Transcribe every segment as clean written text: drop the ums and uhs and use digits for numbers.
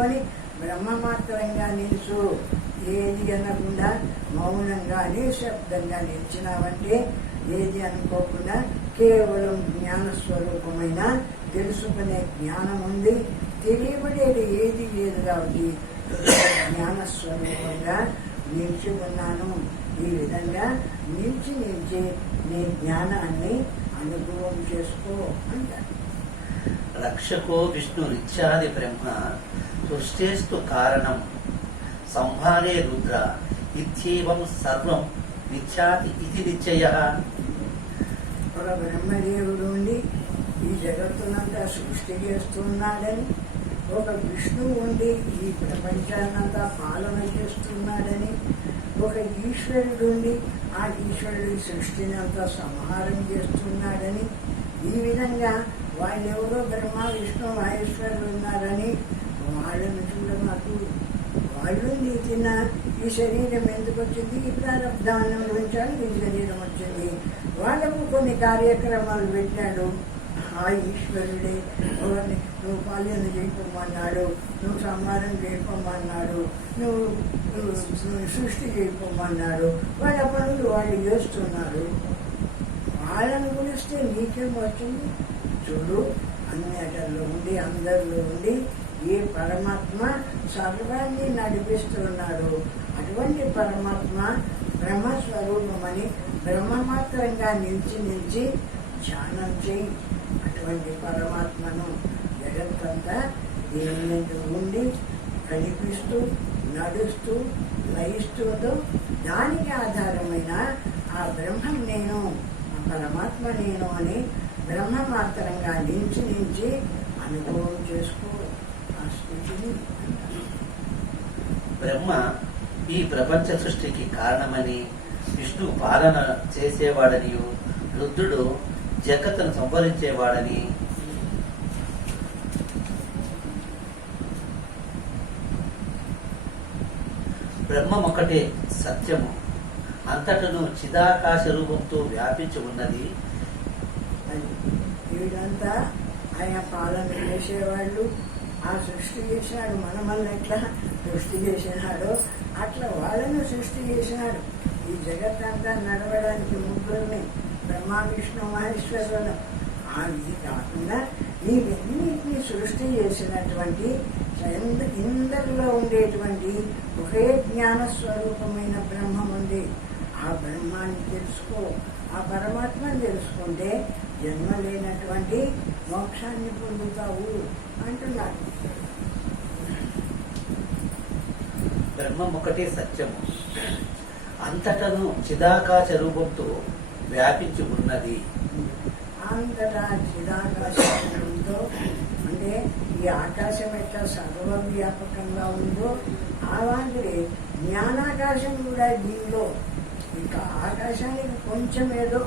తెలుసుకొని బ్రహ్మ మాత్రంగా నిలుచు. ఏది అనకుండా మౌనంగా నిశ్శబ్దంగా నిలిచినావంటే ఏది అనుకోకుండా కేవలం జ్ఞానస్వరూపమైన తెలుసుకునే జ్ఞానం ఉంది. తెలియబడేది ఏది లేదు కాబట్టి జ్ఞానస్వరూపంగా నిలిచి ఉన్నాను. ఈ విధంగా నిలిచి నీ జ్ఞానాన్ని అనుభవం చేసుకో అంటారు. రక్షకో విష్ణు నిత్యాది బ్రహ్మ సృష్టేస్తు కారణం సంహారే రుద్ర ఇత్యేవం సర్వం నిత్యాది ఇది నిశ్చయః. ఒక బ్రహ్మదేవుడు ఉండి ఈ జగత్తునంతా సృష్టి చేస్తున్నాడని, ఒక విష్ణువు ఉండి ఈ ప్రపంచాన్నంతా పాలన చేస్తున్నాడని, ఒక ఈశ్వరుడు ఉండి ఆ ఈశ్వరుడి సృష్టిని అంతా సంహారం చేస్తున్నాడని, ఈ విధంగా వాళ్ళెవరో బ్రహ్మ విష్ణు మహేశ్వరులు ఉన్నారని వాళ్ళను చూడమాకు. వాళ్ళు నీ తిన్న ఈ శరీరం ఎందుకు వచ్చింది, ఈ ప్రారంధానం నుంచి ఈ శరీరం వచ్చింది. వాళ్ళకు కొన్ని కార్యక్రమాలు పెట్టాడు ఆ ఈశ్వరుడే. ఎవరిని నువ్వు పాలన చేయకపోమన్నాడు, నువ్వు సంహారం చేయకపోమన్నాడు, నువ్వు సృష్టి చేయకపోమన్నాడు. వాళ్ళ పనులు వాళ్ళు చేస్తున్నారు. వాళ్ళని గురిస్తే నీకేం వచ్చింది చూడు. అన్నిటిలో ఉండి అందరిలో ఉండి ఏ పరమాత్మ సర్వాన్ని నడిపిస్తున్నాడు అటువంటి పరమాత్మ బ్రహ్మస్వరూపమని బ్రహ్మమాత్రంగా నిలిచి ధ్యానం చేయి. అటువంటి పరమాత్మను జగత్తంతా దేని ఉండి కనిపిస్తూ నడుస్తూ లయిస్తుందో దానికి ఆధారమైన ఆ బ్రహ్మం నేను, ఆ పరమాత్మ నేను అని బ్రహ్మమాత్రంగా నిలిచి అనుభవం చేసుకో. ఆ స్థితిని బ్రహ్మ ఈ ప్రపంచ సృష్టికి కారణమని, విష్ణు పాలన చేసేవాడనియు, రుద్రుడు జగత్తును సంహరించేవాడని, బ్రహ్మమొకటే సత్యము, అంతటను చిదాకాశ రూపంతో వ్యాపించి ఉన్నది. వీడంతా ఆయన పాలన చేసేవాళ్ళు. ఆ సృష్టి చేసినాడు. మనమల్ని ఎట్లా సృష్టి చేసినాడో అట్లా వాళ్ళను సృష్టి చేసినాడు. ఈ జగత్తంతా నడవడానికి ముగ్గురిని బ్రహ్మ విష్ణు మహేశ్వరులను. ఇది కాకుండా వీటన్నిటిని సృష్టి చేసినటువంటి ఇందరిలో ఉండేటువంటి ఒకే జ్ఞానస్వరూపమైన బ్రహ్మం ఉంది. ఆ బ్రహ్మాన్ని తెలుసుకో. ఆ పరమాత్మను తెలుసుకుంటే జన్మ లేనటువంటి మోక్షాన్ని పొందుతావు అంటున్నాడు. బ్రహ్మం ఒకటే సత్యము, అంతటను చిదాకాశ రూపంతో వ్యాపించి ఉన్నది. అంతటా చిదాకాశ రూపంతో అంటే ఈ ఆకాశం ఎట్లా సర్వవ్యాపకంగా ఉందో అలాంటి జ్ఞానాకాశం కూడా దీనిలో. ఇక ఆకాశానికి కొంచెం ఏదో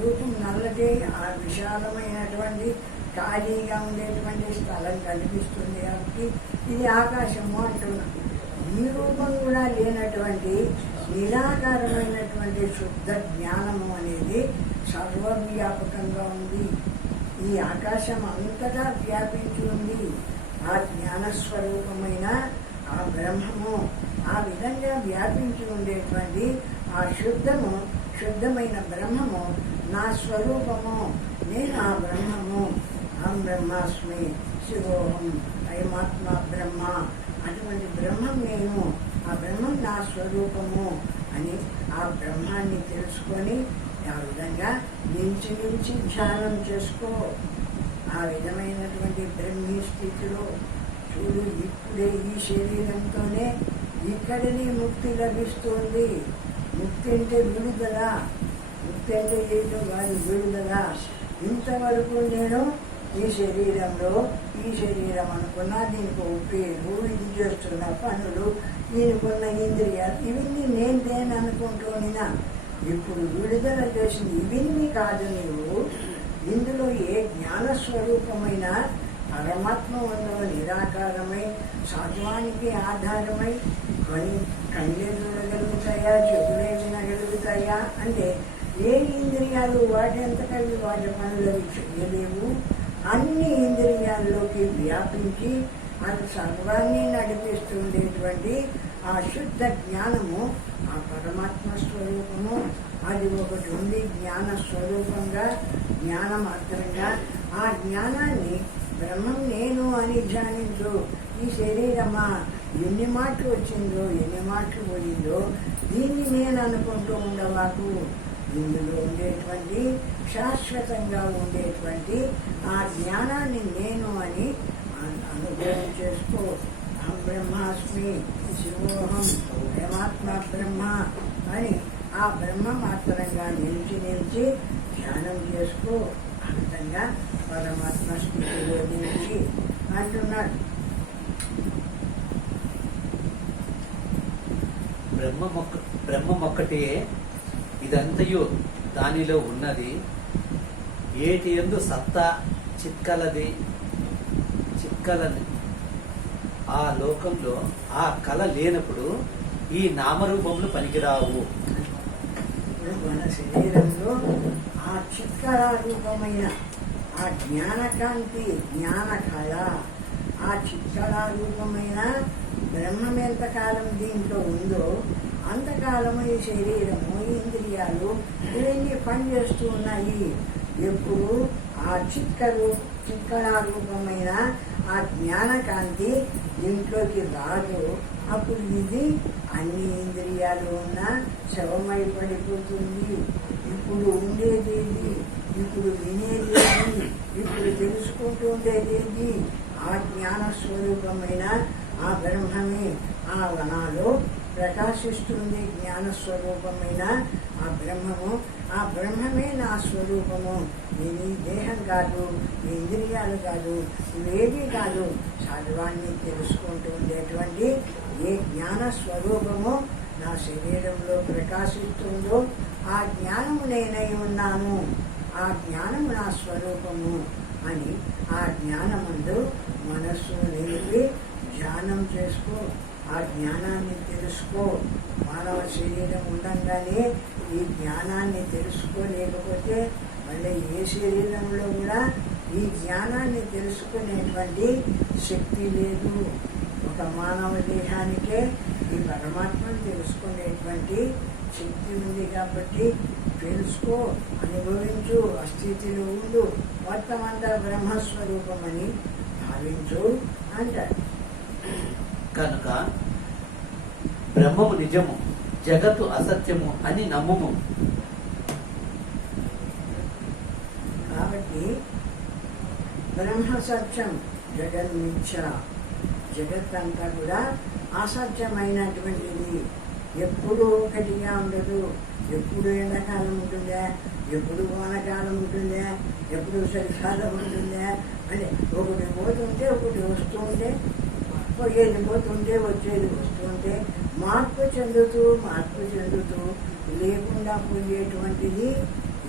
రూపం నల్లటి ఆ విశాలమైనటువంటి ఖాళీగా ఉండేటువంటి స్థలం కనిపిస్తుంది కాబట్టి ఇది ఆకాశము అంటున్నాం. ఈ రూపం కూడా లేనటువంటి నిరాకారమైనటువంటి శుద్ధ జ్ఞానము అనేది సర్వవ్యాపకంగా ఉంది. ఈ ఆకాశం అంతటా వ్యాపించి ఉంది. ఆ జ్ఞానస్వరూపమైన ఆ బ్రహ్మము ఆ విధంగా వ్యాపించి ఉండేటువంటి ఆ శుద్ధమైన బ్రహ్మము నా స్వరూపము, నేను ఆ బ్రహ్మము. అహం బ్రహ్మాస్మి శివోహం అయమాత్మ బ్రహ్మ. అటువంటి బ్రహ్మం నేను, ఆ బ్రహ్మం నా స్వరూపము అని ఆ బ్రహ్మాన్ని తెలుసుకొని ఆ విధంగా నిలిచి ధ్యానం చేసుకో. ఆ విధమైనటువంటి బ్రహ్మీ స్థితిలో చూడు. ఇప్పుడే ఈ శరీరంతోనే ఇక్కడనే ముక్తి లభిస్తుంది. ముక్తి అంటే విడుదల. ముక్తి అంటే ఏదో వారి విడుదల. ఇంతవరకు నేను ఈ శరీరంలో ఈ శరీరం అనుకున్నా, దీనికి పేరు, ఇది చేస్తున్న పనులు, దీనికున్న ఇంద్రియాలు, ఇవన్నీ నేను అనుకుంటున్నా. ఇప్పుడు విడుదల చేసింది ఇవన్నీ కాదు. నువ్వు ఇందులో ఏ జ్ఞానస్వరూపమైన పరమాత్మ ఉన్నవ నిరాకారమై సత్వానికి ఆధారమై కళ్ళే చూడగలుగుతాయా, చెవులే వినగలుగుతాయా అంటే ఏ ఇంద్రియాలు వాటంతకవి వాటి పనులు చేయలేవు. అన్ని ఇంద్రియాల్లోకి వ్యాపించి అది సర్వాన్ని నడిపిస్తుండేటువంటి ఆ శుద్ధ జ్ఞానము ఆ పరమాత్మ స్వరూపము. అది ఒకటి ఉంది జ్ఞాన స్వరూపంగా, జ్ఞానమాత్రంగా. ఆ జ్ఞానాన్ని బ్రహ్మం నేను అని ధ్యానించు. ఈ శరీరమా ఎన్ని మాటలు వచ్చిందో, ఎన్ని మాటలు పోయిందో, దీన్ని నేను అనుకుంటూ ఉండవాకు. ఇందులో ఉండేటువంటి శాశ్వతంగా ఉండేటువంటి ఆ జ్ఞానాన్ని నేను అని అనుభవం చేసుకో. అహం బ్రహ్మాస్మి, శివోహం, పరమాత్మ బ్రహ్మ అని ఆ బ్రహ్మ మాత్రంగా నిలిచి ధ్యానం చేసుకో. ఆ విధంగా పరమాత్మ స్థితిలో నిలిచి అంటున్నాడు. బ్రహ్మమొక్కటే ఇదంతయు దానిలో ఉన్నది. ఏటి యందు సత్తా చిత్కలని ఆ లోకంలో ఆ కళ లేనప్పుడు ఈ నామరూపములు పనికిరావు. మన శరీరంలో ఆ చిత్కళారూపమైన ఆ జ్ఞానకాంతి, జ్ఞాన కళ, ఆ చిత్కళారూపమైన బ్రహ్మం ఎంతకాలం దీంట్లో ఉందో అంతకాలము ఈ శరీరము, ఇంద్రియాలు ఇవన్నీ పనిచేస్తూ ఉన్నాయి. ఎప్పుడు ఆ చిత్కళారూపమైన ఆ జ్ఞానకాంతి దీంట్లోకి రాదు, అప్పుడు ఇది అన్ని ఇంద్రియాలు ఉన్నా శవమై పడిపోతుంది. ఇప్పుడు ఉండేదేది, ఇప్పుడు వినేదేది, ఇప్పుడు తెలుసుకుంటూ ఉండేదేది ఆ జ్ఞాన స్వరూపమైన ఆ బ్రహ్మమే. ఆ వనాలో ప్రకాశిస్తుంది జ్ఞానస్వరూపమైన ఆ బ్రహ్మము. ఆ బ్రహ్మమే నా స్వరూపము. ఇది దేహం కాదు, ఇంద్రియాలు కాదు, ఇవేవి కాదు. సర్వాన్ని తెలుసుకుంటూ ఉండేటువంటి ఏ జ్ఞాన స్వరూపము నా శరీరంలో ప్రకాశిస్తుందో ఆ జ్ఞానము నేనై ఉన్నాను, ఆ జ్ఞానము నా స్వరూపము అని ఆ జ్ఞానముందు మనస్సు నిలిపి ధ్యానం చేసుకో. ఆ జ్ఞానాన్ని తెలుసుకో. మానవ శరీరం ఉండంగానే ఈ జ్ఞానాన్ని తెలుసుకోలేకపోతే మళ్ళీ ఏ శరీరంలో కూడా ఈ జ్ఞానాన్ని తెలుసుకునేటువంటి శక్తి లేదు. ఒక మానవ దేహానికే ఈ పరమాత్మను తెలుసుకునేటువంటి శక్తి ఉంది. కాబట్టి తెలుసుకో, అనుభవించు, అస్థితిలో ఉండు, మొత్తం అంతా బ్రహ్మస్వరూపమని భావించు అంటాడు. కనుక బ్రహ్మము నిజము, జగత్తు అసత్యము అని నమ్ముము. కాబట్టి బ్రహ్మ సత్యం, జగన్ మిథ్య. జగత్ అంతా కూడా అసత్యమైనటువంటిది. ఎప్పుడు ఒకటిగా ఉండదు. ఎప్పుడు ఎండాకాలం ఉంటుందా, ఎప్పుడు వానకాలం ఉంటుందా, ఎప్పుడు చలికాలం ఉంటుందా అంటే ఒకటి పోతుంటే ఒకటి వస్తూ ఉంటే, పోయేది పోతుంటే వచ్చేది వస్తుంటే, మార్పు చెందుతూ లేకుండా పోయేటువంటిది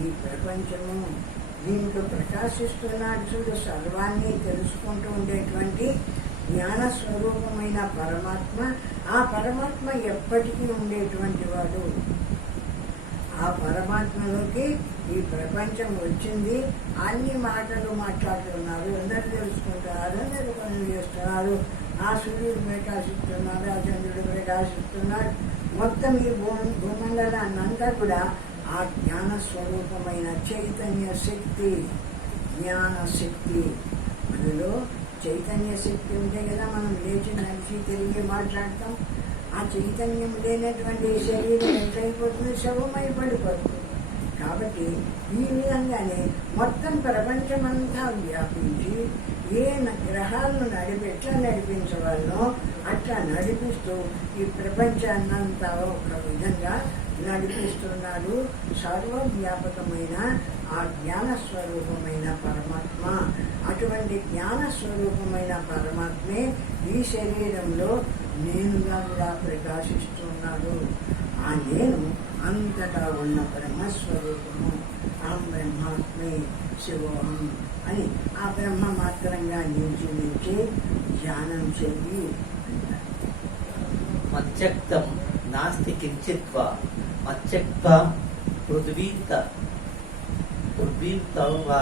ఈ ప్రపంచము. దీంట్లో ప్రకాశిస్తున్నాడు చూడు, సర్వాన్ని తెలుసుకుంటూ ఉండేటువంటి జ్ఞాన స్వరూపమైన పరమాత్మ. ఆ పరమాత్మ ఎప్పటికీ ఉండేటువంటి వాడు. ఆ పరమాత్మలోకి ఈ ప్రపంచం వచ్చింది. అన్ని మాటలు మాట్లాడుతున్నారు, అందరూ తెలుసుకుంటున్నారు, అందరూ పనులు చేస్తున్నారు. ఆ సూర్యుడు ప్రకాశిస్తున్నాడు, ఆ చంద్రుడు ప్రకాశిస్తున్నాడు. మొత్తం ఈ భూమండలాన్నంతా కూడా ఆ జ్ఞాన స్వరూపమైన చైతన్య శక్తి, జ్ఞాన శక్తి. అందులో చైతన్య శక్తి ఉంటే కదా మనం లేచి నడిచి తిరిగి మాట్లాడతాం. ఆ చైతన్యం లేనటువంటి శరీరం ఎంతైపోతుంది, శవమై పడిపోతుంది. కాబట్టి ఈ విధంగానే మొత్తం ప్రపంచమంతా వ్యాపించి ఏ గ్రహాలను ఎట్లా నడిపించవాళ్ళనో అట్లా నడిపిస్తూ ఈ ప్రపంచాన్నంతా ఒక విధంగా నడిపిస్తున్నాడు సర్వవ్యాపకమైన ఆ జ్ఞాన స్వరూపమైన పరమాత్మ. అటువంటి జ్ఞాన స్వరూపమైన పరమాత్మే ఈ శరీరంలో నేనుగా కూడా ప్రకాశిస్తున్నాడు. ఆ నేను అంతటా ఉన్న బ్రహ్మస్వరూపము. ఆ బ్రహ్మాత్మే శివోహం అని ఆ బ్రహ్మ మాత్రంగా నిలిచి ధ్యానం చెయ్యి. మత్యక్తం నాస్తి కించిత్వా మత్యక్త పృథ్వీంత వా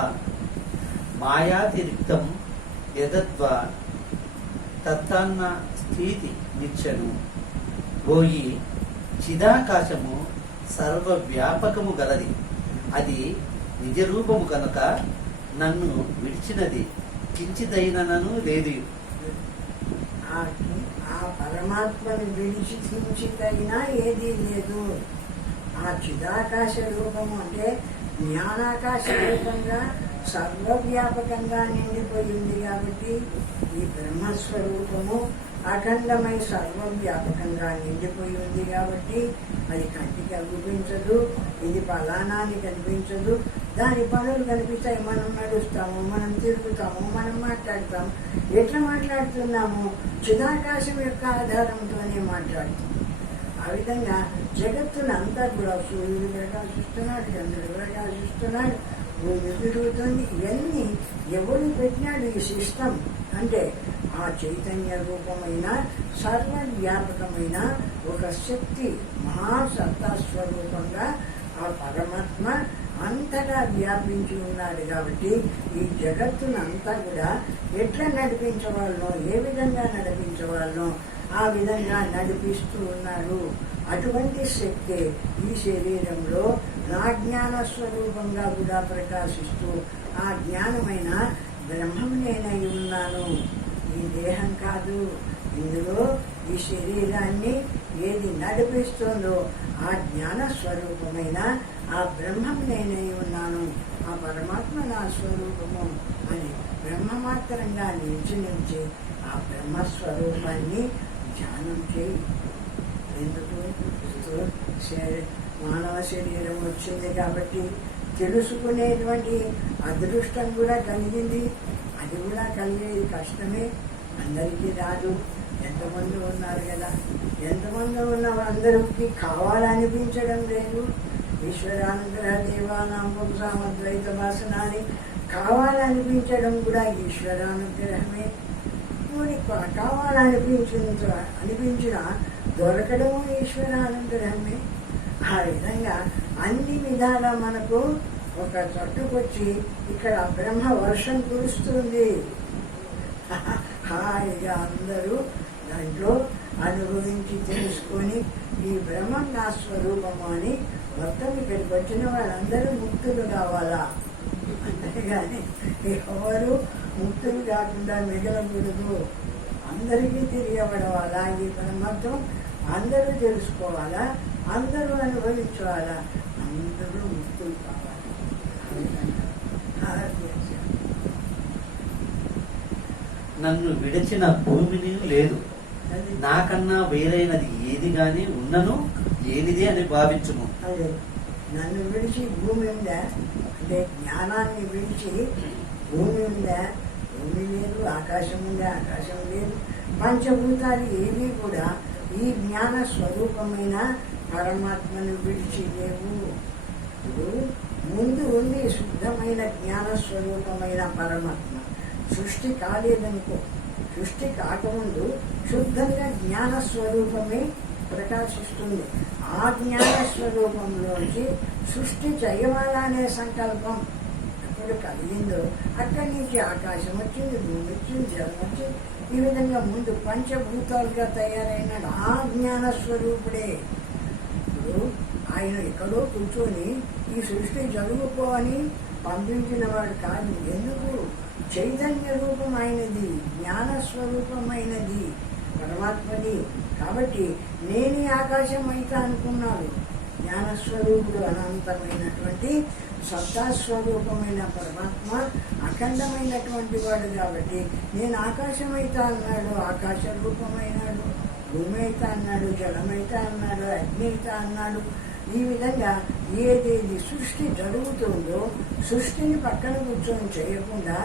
మాయాతిరిక్తం యదద్వా తత్తాన్న స్థితి నిచ్చను. పోయి చిదాకాశము సర్వవ్యాపకము గలది, అది నిజ రూపము కనుక నన్ను విడిచినది కించిదైనను లేదు. ఆ పరమాత్మను విడిచి కించిదైనా ఏదీ లేదు. ఆ చిదాకాశ రూపము అంటే జ్ఞానాకాశ రూపంగా సర్వవ్యాపకంగా నిండిపోయింది కాబట్టి ఈ బ్రహ్మస్వరూపము అఖండమై సర్వవ్యాపకంగా నిండిపోయి ఉంది కాబట్టి అది కంటికి అనిపించదు, ఇది ఫలానాన్ని కనిపించదు. దాని పనులు కనిపిస్తాయి. మనం నడుస్తాము, మనం తిరుగుతాము, మనం మాట్లాడతాము. ఎట్లా మాట్లాడుతున్నాము? చిదాకాశం యొక్క ఆధారంతోనే మాట్లాడుతాము. ఆ విధంగా జగత్తునంతా కూడా సూర్యుడు ప్రకాశిస్తున్నాడు, చంద్రుడు ప్రకాశిస్తున్నాడు, భూమి తిరుగుతుంది. ఇవన్నీ ఎవడు పెట్టినాడు ఈ సిస్టమ్ అంటే ఆ చైతన్య రూపమైన సర్వవ్యాపకమైన ఒక శక్తి మహాసత్తా స్వరూపంగా ఆ పరమాత్మ అంతటా వ్యాపించి ఉన్నాడు. కాబట్టి ఈ జగత్తునంతా కూడా ఎట్లా నడిపించవాళ్ళనో, ఏ విధంగా నడిపించవాళ్ళనో ఆ విధంగా నడిపిస్తూ ఉన్నాడు. అటువంటి శక్తి ఈ శరీరంలో నా జ్ఞాన స్వరూపంగా కూడా ప్రకాశిస్తూ ఆ జ్ఞానమైన బ్రహ్మం నేనై ఉన్నాను. ఈ దేహం కాదు. ఇందులో ఈ శరీరాన్ని ఏది నడిపిస్తుందో ఆ జ్ఞాన స్వరూపమైన ఆ బ్రహ్మం నేనై ఉన్నాను, ఆ పరమాత్మ నా స్వరూపము అని బ్రహ్మమాత్రంగా నిలిచి ఆ బ్రహ్మస్వరూపాన్ని ధ్యానం చేయి. ఎందుకు? మానవ శరీరం వచ్చింది కాబట్టి తెలుసుకునేటువంటి అదృష్టం కూడా కలిగింది. అది కూడా కలిగేది కష్టమే, అందరికీ రాదు. ఎంతమంది ఉన్నారు కదా, ఎంతమంది ఉన్న అందరికీ కావాలనిపించడం లేదు. ఈశ్వరానుగ్రహ దేవానామద్వైత భాషనాన్ని కావాలనిపించడం కూడా ఈశ్వరానుగ్రహమే. అనిపించిన దొరకడము ఈశ్వరానుగ్రహమే. ఆ విధంగా అన్ని విధాలా మనకు ఒక చట్టుకొచ్చి ఇక్కడ బ్రహ్మ వర్షం కురుస్తుంది. హాయిగా అందరూ దాంట్లో అనుభవించి తెలుసుకొని ఈ బ్రహ్మం నా స్వరూపము అని మొత్తం ఇక్కడికి వచ్చిన వాళ్ళందరూ ముక్తులు కావాలా, అంతేగాని ఎవరు ముక్తులు కాకుండా మిగలకూడదు. అందరికీ తెలియబడవాలా ఈ బ్రహ్మత్వం, అందరూ తెలుసుకోవాలా, అందరూ అనుభవించాలా, అందరూ ముక్తులు కావాలి. నన్ను విడిచిన భూమిని లేదు, నాకన్నా వేరైనది ఏది గాని ఉన్నను ఏనిది అని భావించుము. అదే నన్ను విడిచి భూమి ఉందా అంటే జ్ఞానాన్ని విడిచి భూమి ఉందా? భూమి లేదు. ఆకాశం ఉందా? ఆకాశం లేదు. పంచభూతాలు ఏవి కూడా ఈ జ్ఞాన స్వరూపమైన పరమాత్మను విడిచి లేవు. ఇప్పుడు ముందు ఉంది శుద్ధమైన జ్ఞాన స్వరూపమైన పరమాత్మ. సృష్టి కాలేదనుకో, సృష్టి కాకముందు శుద్ధంగా జ్ఞాన స్వరూపమే ప్రకాశిస్తుంది. ఆ జ్ఞాన స్వరూపంలోంచి సృష్టి చేయవాలనే సంకల్పం ఎప్పుడు కలిగిందో అక్కడి నుంచి ఆకాశం వచ్చింది, భూమి వచ్చింది, జలం వచ్చింది. ఈ విధంగా ముందు పంచభూతాలుగా తయారైన ఆ జ్ఞాన స్వరూపుడే. ఇప్పుడు ఆయన ఎక్కడో కూర్చొని ఈ సృష్టి జరుగుకో అని పంపించిన వాడు కాదు. ఎందుకు? చైతన్య రూపం అయినది, జ్ఞాన స్వరూపమైనది పరమాత్మది. కాబట్టి నేనే ఆకాశం అయితే అనుకున్నాడు. జ్ఞానస్వరూపుడు అనంతమైనటువంటి సత్తాస్వరూపమైన పరమాత్మ అఖండమైనటువంటి వాడు కాబట్టి నేను ఆకాశం అయితే అన్నాడు, ఆకాశ రూపమైనాడు. భూమి అయితే అన్నాడు, జలమైతే అన్నాడు, అగ్ని అయితే అన్నాడు. ఈ విధంగా ఏదేది సృష్టి జరుగుతుందో సృష్టిని పక్కన కూర్చొని చేయకుండా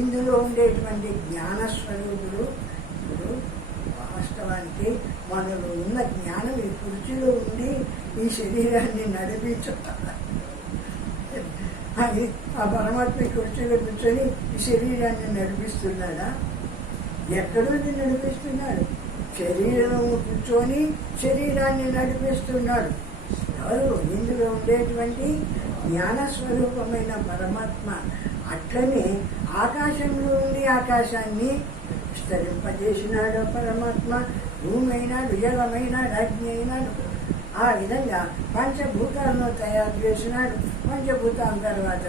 ఇందులో ఉండేటువంటి జ్ఞానస్వరూపుడు. ఇప్పుడు వాస్తవానికి మనలో ఉన్న జ్ఞానం ఈ కుర్చీలో ఉండి ఈ శరీరాన్ని నడిపించుతాడు. అది ఆ పరమాత్మ కుర్చీలో కూర్చొని ఈ శరీరాన్ని నడిపిస్తున్నాడా? ఎక్కడో నడిపిస్తున్నాడు. శరీరం కూర్చొని శరీరాన్ని నడిపిస్తున్నాడు. ఎవరు? ఇందులో ఉండేటువంటి జ్ఞానస్వరూపమైన పరమాత్మ. అట్లనే ఆకాశంలో ఉండి ఆకాశాన్ని విస్తరింపజేసినాడు పరమాత్మ. భూమి అయినాడు, జలమైనాడు, అగ్ని అయినాడు. ఆ విధంగా పంచభూతాలను తయారు చేసినాడు. పంచభూతాల తర్వాత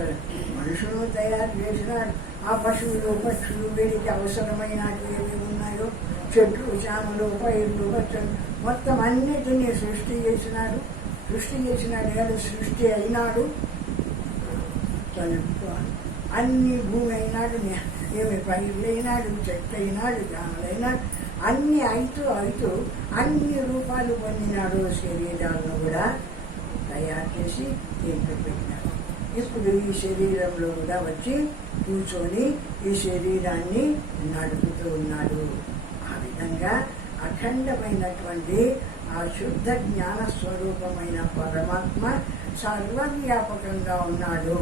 మనుషులను తయారు చేసినాడు. ఆ పశువులు, పక్షులు, వీరికి అవసరమైనవి ఏవి ఉన్నాయో చెట్లు, చామలు, పైర్లు, పచ్చలు మొత్తం అన్నిటినీ సృష్టి చేసినాడు. సృష్టి అయినాడు. అన్ని భూమి అయినాడు, ఏమి పైర్లు అయినాడు, చెట్లు అయినాడు, జామలైనాడు. అన్ని అయితూ అన్ని రూపాలు పొందినాడు. శరీరాలను కూడా తయారు చేసి దీంట్లో పెట్టినాడు. ఇప్పుడు ఈ శరీరంలో కూడా వచ్చి కూర్చొని ఈ శరీరాన్ని నడుపుతూ ఉన్నాడు. ఆ విధంగా అఖండమైనటువంటి ఆ శుద్ధ జ్ఞాన స్వరూపమైన పరమాత్మ సర్వవ్యాపకంగా ఉన్నాడు.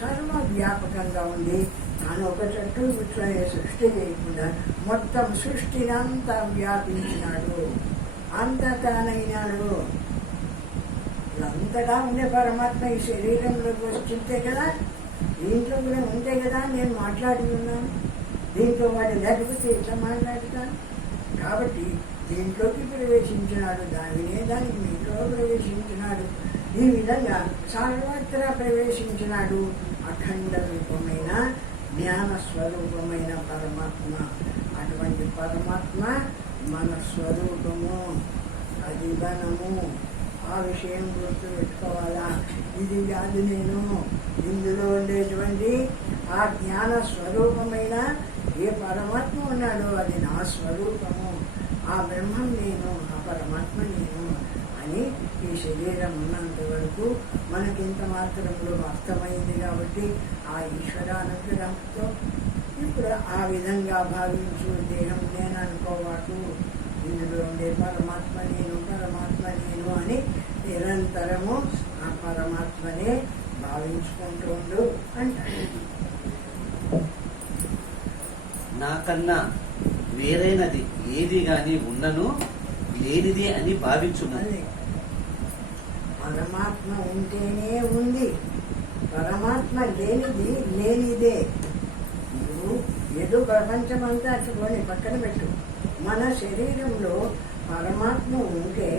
సర్వవ్యాపకంగా ఉంది. తాను ఒక చెట్టు కూర్చొని సృష్టి చేయకుండా మొత్తం సృష్టినంతా వ్యాపించినాడు. అంతటానైనాడు. అంతటా ఉండే పరమాత్మ ఈ శరీరంలోకి వచ్చింటే కదా, దీంట్లో కూడా ఉంటే కదా నేను మాట్లాడుతున్నాను. దీంట్లో వాడు లేకపోతే ఎట్లా మాట్లాడుతాను? కాబట్టి దీంట్లోకి ప్రవేశించినాడు. దానికి మీలో ప్రవేశించినాడు. ఈ విధంగా సర్వత్రా ప్రవేశించినాడు. అఖండ రూపమైన జ్ఞాన స్వరూపమైన పరమాత్మ. అటువంటి పరమాత్మ మన స్వరూపము, అది ధనము. ఆ విషయం గుర్తు పెట్టుకోవాలా. ఇది కాదు నేను. ఇందులో ఉండేటువంటి ఆ జ్ఞాన స్వరూపమైన ఏ పరమాత్మ ఉన్నాడో అది నా స్వరూపము. ఆ బ్రహ్మం నేను, ఆ పరమాత్మ నేను అని ఈ శరీరం ఉన్నంత వరకు మనకింత మాత్రంలో అర్థమైంది. కాబట్టి ఆ ఈశ్వరానుగ్రహంతో ఇప్పుడు ఆ విధంగా భావించు. దేహం నేను అనుకోవాటు, ఇందులో ఉండే పరమాత్మ నేను అని నిరంతరము ఆ పరమాత్మనే భావించుకుంటుండు అంటాడు. నాకన్నా వేరైనది ఏది గాని ఉన్నను లేనిది అని భావించున్నది. పరమాత్మ ఉంటేనే ఉంది, పరమాత్మ లేనిదే. నువ్వు ఏదో ప్రపంచమంతా చూడని పక్కన పెట్టు. మన శరీరంలో పరమాత్మ ఉంటే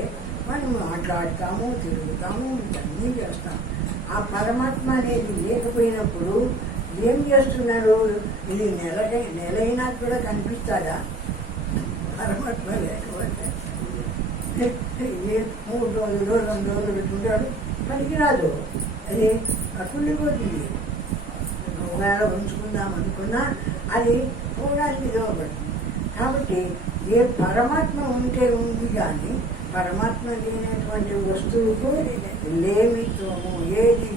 మనం మాట్లాడతాము, తిరుగుతాము, అన్నీ చేస్తాం. ఆ పరమాత్మ అనేది లేకపోయినప్పుడు ఏం చేస్తున్నాడు? ఇది నెలైనా కూడా కనిపిస్తాడా? పరమాత్మ లేకపోతే 3 రోజులు 2 రోజులు పెట్టుకుంటాడు, పనికిరాదు. అది కుళ్ళిపోతుంది. ఒకవేళ ఉంచుకుందాం అనుకున్నా అది పోవడానికి దోపడుతుంది. కాబట్టి ఏ పరమాత్మ ఉంటే ఉంది కానీ పరమాత్మ లేనటువంటి వస్తువుకు లేమిత్వము ఏది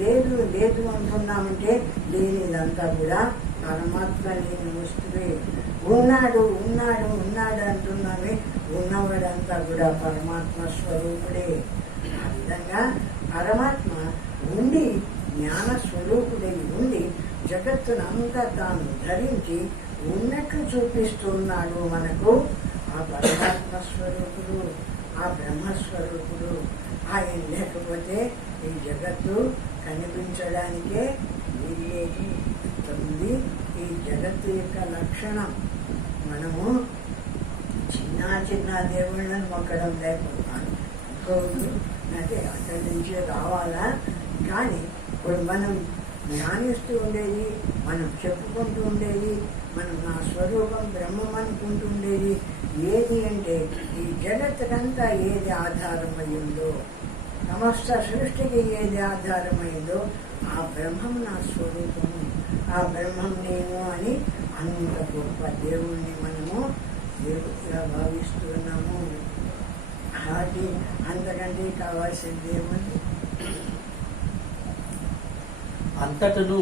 లేదు అంటున్నామంటే లేనిదంతా కూడా పరమాత్మ లేని వస్తువే. ఉన్నాడు అంటున్నామే, ఉన్నవాడంతా కూడా పరమాత్మ స్వరూపుడే. ఆ విధంగా పరమాత్మ ఉండి జ్ఞాన స్వరూపుడై ఉండి జగత్తునంతా తాను ధరించి ఉన్నట్లు చూపిస్తున్నాడు మనకు. ఆ పరమాత్మ స్వరూపుడు, ఆ బ్రహ్మస్వరూపుడు. ఆయన లేకపోతే ఈ జగత్తు కనిపించడానికే వీల్లేదు. ఉంది ఈ జగత్తు యొక్క లక్షణం. మనము చిన్న దేవుళ్ళను మొక్కడం లేకపోతాను అనుకోవద్దు. అంటే అక్కడి నుంచే రావాలా. కానీ ఇప్పుడు మనం ధ్యానిస్తూ ఉండేది, మనం చెప్పుకుంటూ ఉండేది, మనం నా స్వరూపం బ్రహ్మం అనుకుంటూ ఉండేది ఏది అంటే ఈ జగత్తుకంతా ఏది ఆధారమైందో, సమస్త సృష్టికి ఏది ఆధారమైందో ఆ బ్రహ్మం నా స్వరూపము, ఆ బ్రహ్మం నేను అని అంత గొప్ప దేవుణ్ణి మనము దేవుడిగా భావిస్తున్నాము. అది అంతకంటే కావాల్సింది ఏముంది? అంతటను